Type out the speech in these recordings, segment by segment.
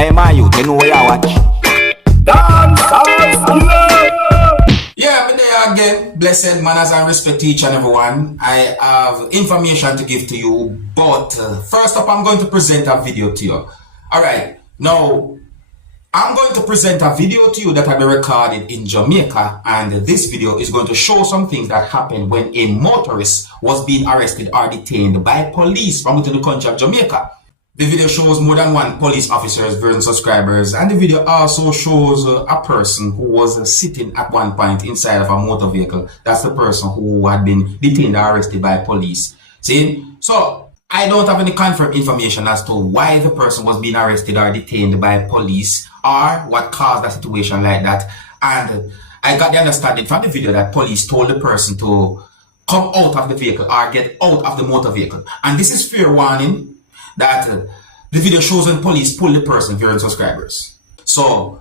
Hey, my youth, you know where you watch? Dancehall, skilla. Yeah, I'm there again. Blessed manners and respect to each and everyone. I have information to give to you, but first up, I'm going to present a video to you. Alright, now, I'm going to present a video to you that I recorded in Jamaica, and this video is going to show some things that happened when a motorist was being arrested or detained by police from within the country of Jamaica. The video shows more than one police officers versus subscribers, and the video also shows a person who was sitting at one point inside of a motor vehicle. That's the person who had been detained or arrested by police. See? So, I don't have any confirmed information as to why the person was being arrested or detained by police or what caused a situation like that. And I got the understanding from the video that police told the person to come out of the vehicle or get out of the motor vehicle. And this is fair warning that the video shows when police pull the person during subscribers. So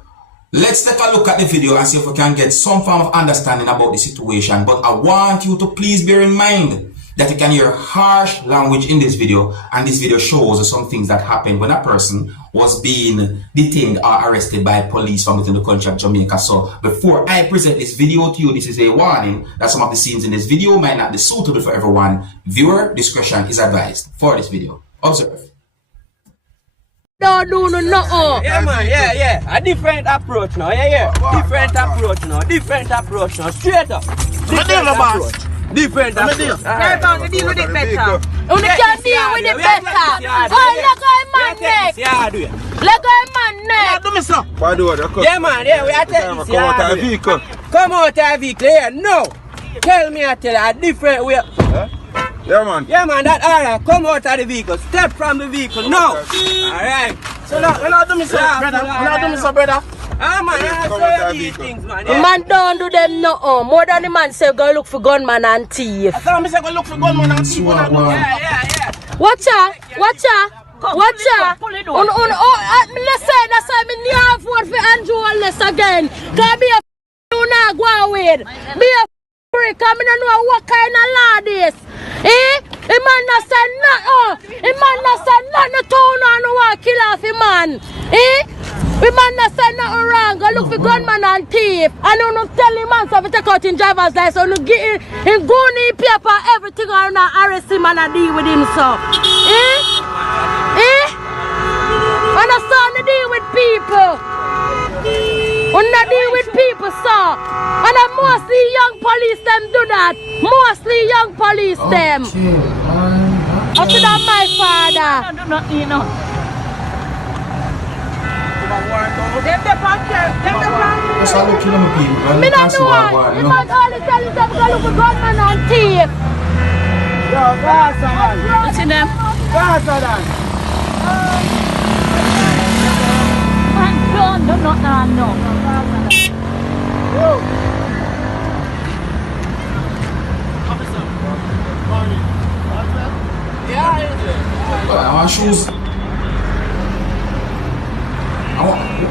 let's take a look at the video and see if we can get some form of understanding about the situation. But I want you to please bear in mind that you can hear harsh language in this video, and this video shows some things that happened when a person was being detained or arrested by police from within the country of Jamaica. So before I present this video to you, this is a warning that some of the scenes in this video might not be suitable for everyone. Viewer discretion is advised for this video. Observe. No. Yeah, man, yeah. A different approach now, yeah. Different approach now. Straight up. Different approach. They're bound to deal with it better. You can deal with it better. Oh, let go of man neck. Let go of man neck. Yeah, man, yeah, we are telling you. Come out of the vehicle. Come out of the vehicle, yeah, no. Tell me, I tell you, a different way. Yeah, man. Yeah, man, that alright. Come out of the vehicle. Step from the vehicle. No. Alright. So now, when I do me so, brother. Ah, man, I these things, man. The man don't do them no. More than the man say go look for gunman and thief. I thought me say go look for gunman and thief. Yeah. Watch out. Let's say that's why me never vote for Andrew Wallace again. Cause be a you not go with. Be a freak. I don't know what kind of law this. The man not say nothing. The man not say nothing to town and want kill off the man. The man not say nothing wrong. Go look for gunman and thief. And you don't tell him man so to take out in driver's license. You get him gun paper everything and arrest him and deal with him so. Understand the deal with people. We not deal with people, sir. And mostly young police them do that. Mostly young police them. I said that my father. No. Me not know. You might only tell you them go look for gunman and thief. Yo, Gaza, man. You see them? Gaza, man. No. I want shoes. I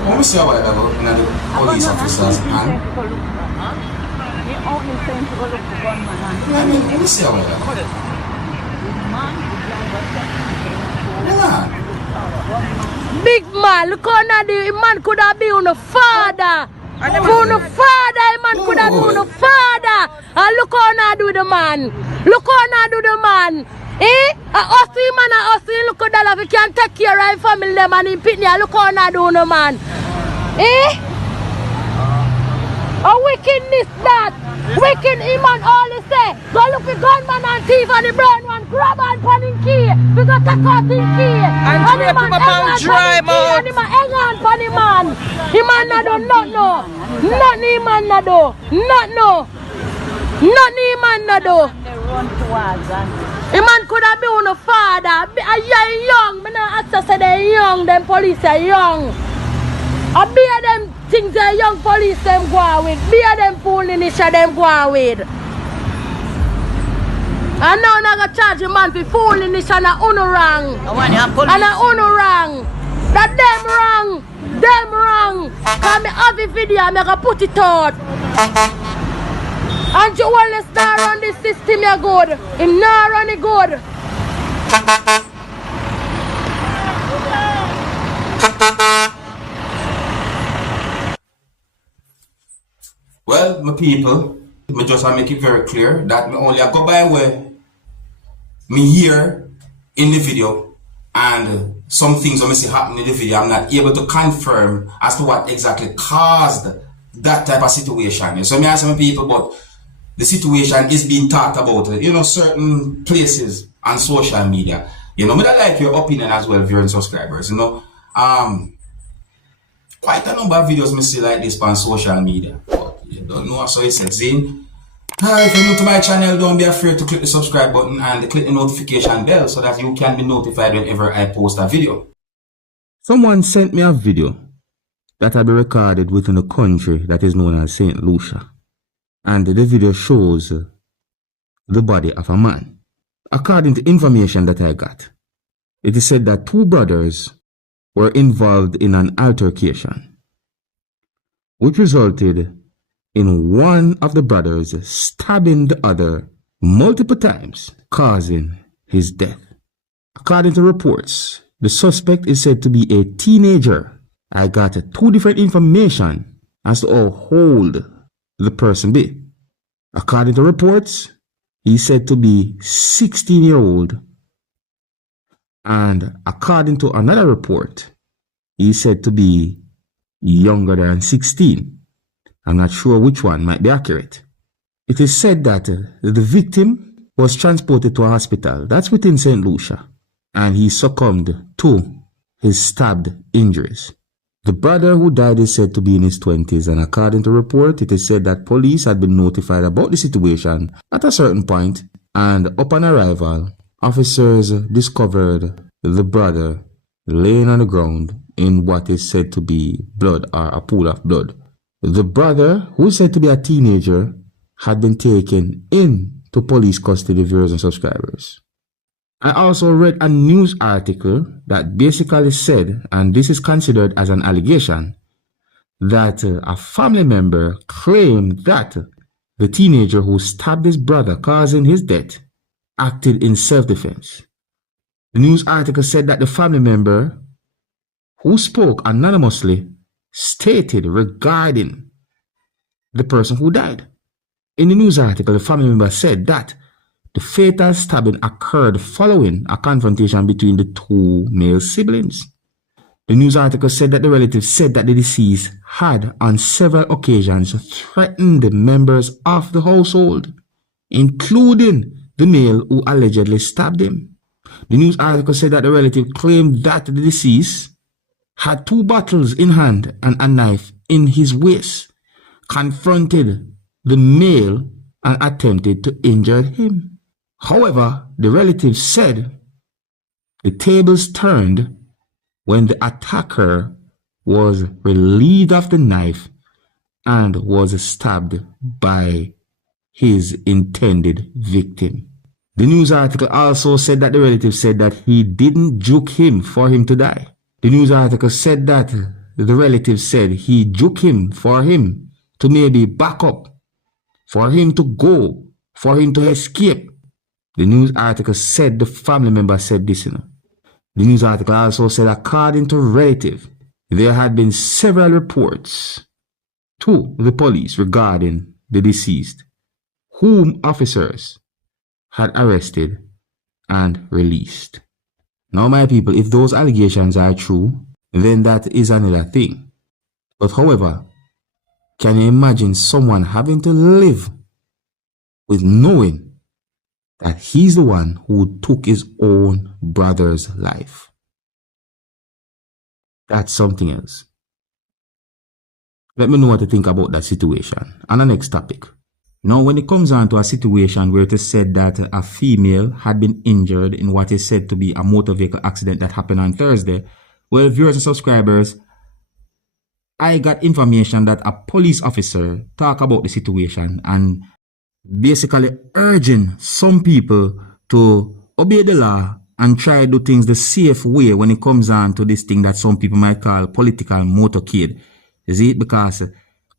want to see how I go in the police officers and let me see how I go. Big man, look how the man could have been a father. Man could have been a father. And look how do the man. Us man and us look at that if you can take care of family them and in pitney, look how do the man. A wickedness that. Wicked him and all he say. Go look for gunman and thief and the brown one grab and pan in key. We got to cut in key. And straight to my pound dry mouth. And him hang on for the man. He man not do nothing. Nothing he man not do. Nothing he man not do. The man could have been a father. Young. I not access to them young. Them police are young. I bear them things the young police them go with. Bear them foolishness them go with. And now I got charge a man for foolishness and a wrong. And a wrong. That them wrong. Cause me have a video and I can put it out. And you Wallace not run this system you good. Him not run it good. Well, my people, me just want to make it very clear that me only go by where me hear in the video, and some things when me see happen in the video, I'm not able to confirm as to what exactly caused that type of situation. So me ask my people, but the situation is being talked about, you know, certain places on social media. You know, me that like your opinion as well, viewers and subscribers. You know, quite a number of videos me see like this on social media. But you don't know, so it says in. If you're new to my channel, don't be afraid to click the subscribe button and click the notification bell so that you can be notified whenever I post a video. Someone sent me a video that had been recorded within a country that is known as St. Lucia. And the video shows the body of a man. According to information that I got, it is said that two brothers were involved in an altercation, which resulted in one of the brothers stabbing the other multiple times, causing his death. According to reports, the suspect is said to be a teenager. I got two different information as to how old the person be. According to reports, he's said to be 16-year-old, and according to another report, he's said to be younger than 16. I'm not sure which one might be accurate. It is said that the victim was transported to a hospital that's within St. Lucia, and he succumbed to his stabbed injuries. The brother who died is said to be in his 20s, and according to report, it is said that police had been notified about the situation at a certain point, and upon arrival, officers discovered the brother laying on the ground in what is said to be blood, or a pool of blood. The brother, who is said to be a teenager, had been taken into police custody, viewers and subscribers. I also read a news article that basically said, and this is considered as an allegation, that a family member claimed that the teenager who stabbed his brother, causing his death, acted in self-defense. The news article said that the family member, who spoke anonymously, stated regarding the person who died. In the news article, the family member said that the fatal stabbing occurred following a confrontation between the two male siblings. The news article said that the relatives said that the deceased had on several occasions threatened members of the household, including the male who allegedly stabbed him. The news article said that the relative claimed that the deceased had two bottles in hand and a knife in his waist, confronted the male and attempted to injure him. However, the relatives said the tables turned when the attacker was relieved of the knife and was stabbed by his intended victim. The news article also said that the relatives said that he didn't juke him for him to die. The news article said that the relative said he juke him for him to maybe back up, for him to go, for him to escape. The news article said the family member said this. The news article also said, according to relative, there had been several reports to the police regarding the deceased, whom officers had arrested and released. Now, my people, if those allegations are true, then that is another thing. But however, can you imagine someone having to live with knowing that he's the one who took his own brother's life? That's something else. Let me know what you think about that situation. And the next topic. Now, when it comes on to a situation where it is said that a female had been injured in what is said to be a motor vehicle accident that happened on Thursday, well, viewers and subscribers, I got information that a police officer talked about the situation and basically urging some people to obey the law and try to do things the safe way when it comes on to this thing that some people might call political motorcade. Is it? Because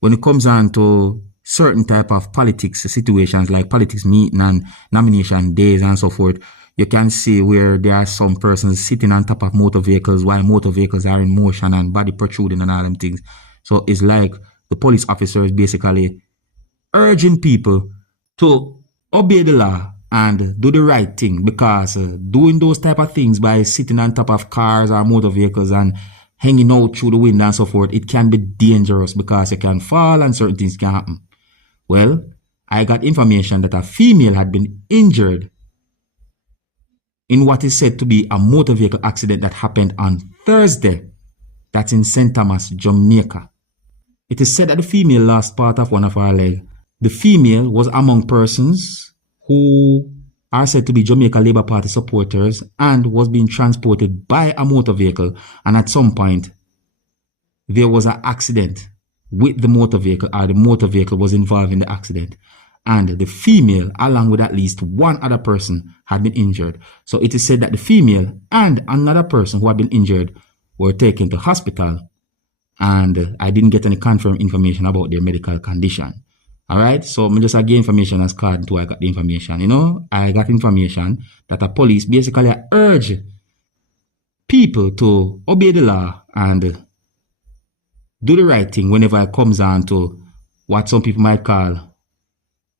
when it comes on to certain type of politics situations like politics meeting and nomination days and so forth, you can see where there are some persons sitting on top of motor vehicles while motor vehicles are in motion and body protruding and all them things. So it's like the police officers basically urging people to obey the law and do the right thing, because doing those type of things by sitting on top of cars or motor vehicles and hanging out through the window and so forth, it can be dangerous because you can fall and certain things can happen. Well, I got information that a female had been injured in what is said to be a motor vehicle accident that happened on Thursday. That's in St. Thomas, Jamaica. It is said that the female lost part of one of her legs. The female was among persons who are said to be Jamaica Labour Party supporters and was being transported by a motor vehicle, and at some point there was an accident with the motor vehicle, or the motor vehicle was involved in the accident, and the female along with at least one other person had been injured. So it is said that the female and another person who had been injured were taken to hospital, and I didn't get any confirmed information about their medical condition. Alright, so I just get information as card until I got the information. You know, I got information that the police basically urge people to obey the law and do the right thing whenever it comes on to what some people might call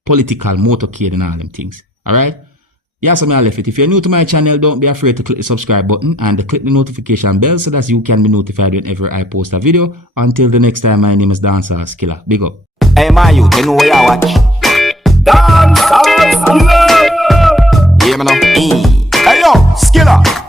political motorcade and all them things. Alright? Yeah, so I left it. If you're new to my channel, don't be afraid to click the subscribe button and click the notification bell so that you can be notified whenever I post a video. Until the next time, my name is Dancehall Skilla. Big up. Hey, my youth, you know where I watch? Dancehall, skilla. Yeah, man. Hey, yo, Skilla.